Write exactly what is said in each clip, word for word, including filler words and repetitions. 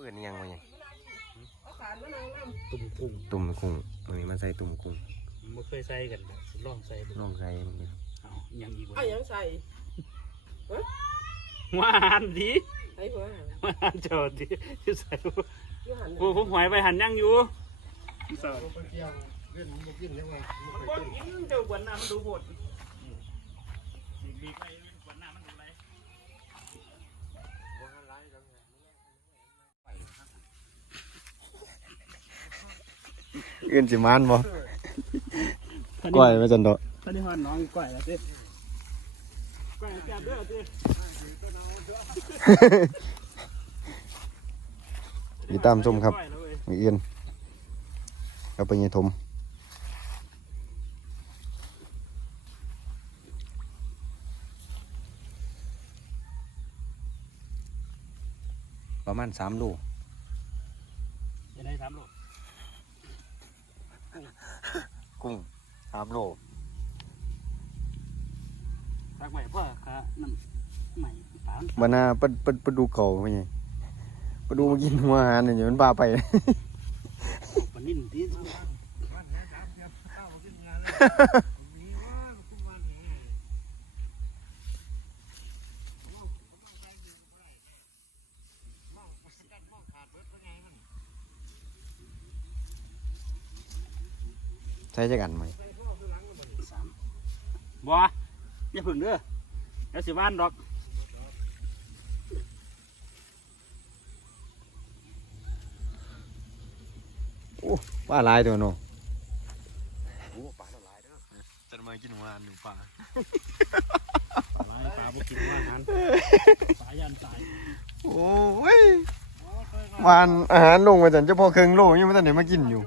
อื่นยังไงตุ่มกุ้งตุ่มกุ้งวันนี้มาใส่ตุ่มกุ้งไม่เคยใส่กันลองใส่ลองใส่เอายังอีกเอายังใส่หวานดีไอ้หัวหวานเจ้าดีที่ใส่ผู้ผมหอยไปหันยังอยู่ใส่เรื่องมันกินยังไงมันกินเจ้าขวัญน้ำมันดูโหดบีบไปขวัญน้ำมันดูไรอื่นสิมานบ่ก้อยมาจันโตตอนนี้หอนน้องก้อยแล้วสิก้อยแซ่บเด้อสิมีตามส้มครับมีเอียนเอาไปยี่ทมประมาณสามโลจะได้สามโลกุ้งสามโลตักใหม่พ่อค่ะน้ำใหม่ปานบานาปปปดูเก่าไม่ไงปดูมากินหัวอาหารเนี่ยมันบ้าไปปนิ่นทีใช้จะกันไหมบัวอย่าพึ่งเด้อแล้วสิบ้านดอกโอ้ปลาลายตัวโน่โอ้ปลาลายเด้อจะมากินหัวอาหารหนึ่งปลาลายปลาไม่กินว่านั้นสายยันตายโอ้ยวานอาหารลงมาจันเจ้าพ่อเครื่องโลยังไม่ทันเดี๋ยวมากินอยู่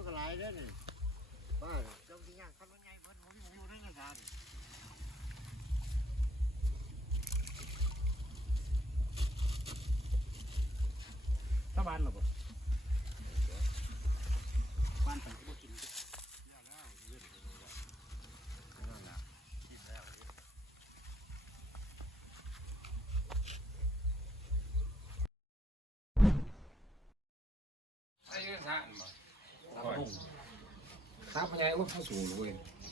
บ้านหรอบ่บ้านผมก็กินไอ้เรื่องซ่านบ่ครับพญายว่าเขาสูงเลย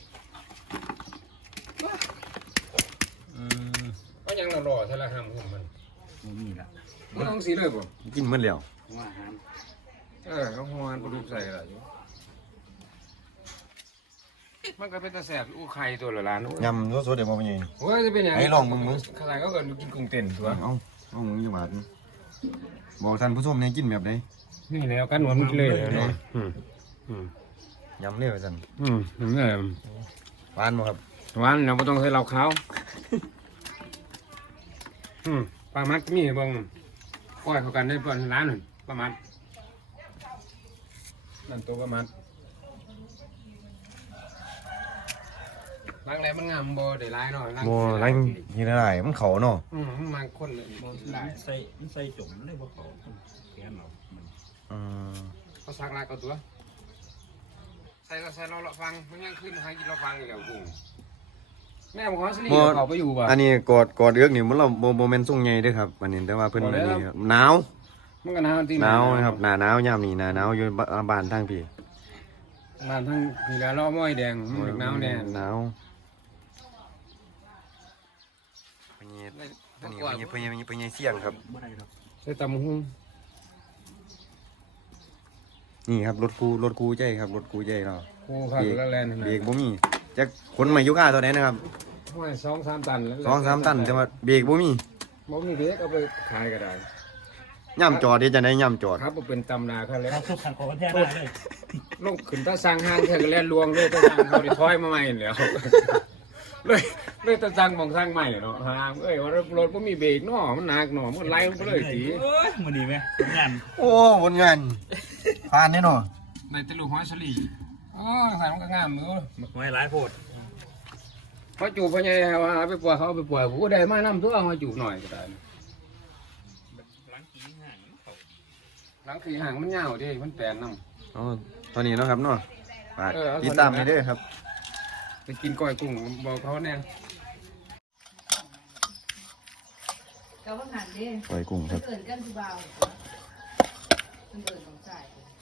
อืมก็ยังรอๆใช่ละห้ามหุ่มมันมีละมันต้องสีเลยบ่กินเมื่อแล้วว่าหามเออเขาหวานปลาดุกใส่อะไรอยู่มันก็เป็นตะแสบอู้ไข่ตัวละล้านยำรสสดเดี๋ยวมาเป็นยังว่าจะเป็นยังไอ้ลองมึงมึงขนาดเขาก็กินกุ้งเต้นตัวเอาเอามึงจะบาดบอกท่านผู้ชมเนี่ยกินแบบไหนนี่แล้วกันหนวดมันเลยเนาะยำเรียกสันอืมนี่หวานบ่ครับหวานเราไม่ต้องใส่เหล้าขาวอืมปลามัดมีเบิ่งก้อยเขากันได้เปิดร้านหนึ่งปลามัดนั่นตัวปลามัดล้างแล้วมันงามบ่ได้ร้ายเนาะโม่ล้างยี่ไรมันเขาเนาะอืมมันคนเลยใส่ใส่จุ่มเลยบ่เขาแกนเราอืมเขาซักลายกับตัวใส่เราใส่เราเราฟังมันยังขึ้นให้กินเราฟังอยู่แล้วกูแม่บอกว่าสลีเขาไปอยู่ป่ะอันนี้กอดกอดเอื้อกนี่มันเราโมเมนต์ส่งใหญ่ด้วยครับอันนี้แต่ว่าเพิ่นอันนี้หนาวมันก็หนาวจริงหนาวนะครับหนาหนาวยามนี้หนาหนาวอยู่บ้านทางพี่บ้านทางพี่แล้วล้อม้อยแดงมันหนาวแน่หนาวพญาอันนี้พญาพญาพญาเสี่ยงครับใส่ตำหุ้งนี่ครับรถกูรถกูใจครับรถกูใจเนาะกูขับแล้วแลนเบรกบ่มีจะขนใหม่ยุค่าเท่าไหร่นะครับสองสามตันสองสามตันแต่ว่าเบรกบ่มีบ่มีเบรกเอาไปขายก็ได้ย่ำจอดที่จะได้ย่ำจอดครับเป็นตำนาเขาแล้วทุกขันของแท้ได้เลยลงขึ้นตาสังห้างแค่ก็แล่นลวงเลยตาสังเขาได้ถอยมาใหม่แล้วเลยเลยตาสังมองสังใหม่เนาะฮางเอ้ยว่ารถบ่มีเบรกเนาะมันหนักเนาะมันไล่มันไปเลยสิเอ้ยมื้อนี้แม่ผลงานโอ้ผลงานผ่านแน่นอนในตะลุหอยสลีอ๋อใส่มันก็งามอยู่มักไว้หลายโพดเขาจูบพ่อใหญ่ว่าไปปล่อยเขาไปปล่อยผู้ใดมาน้ำตัวเอามาจูบหน่อยก็ได้หลังขี่ห่างหลังขี่ห่างมันยาวดิมันแปลนน้ำอ๋อตอนนี้เนาะครับเนาะติดตามไปด้วยครับไปกินก้อยกุ้งบอกเขาแน่ก้อยกุ้งครับมันเบิดของจ่าย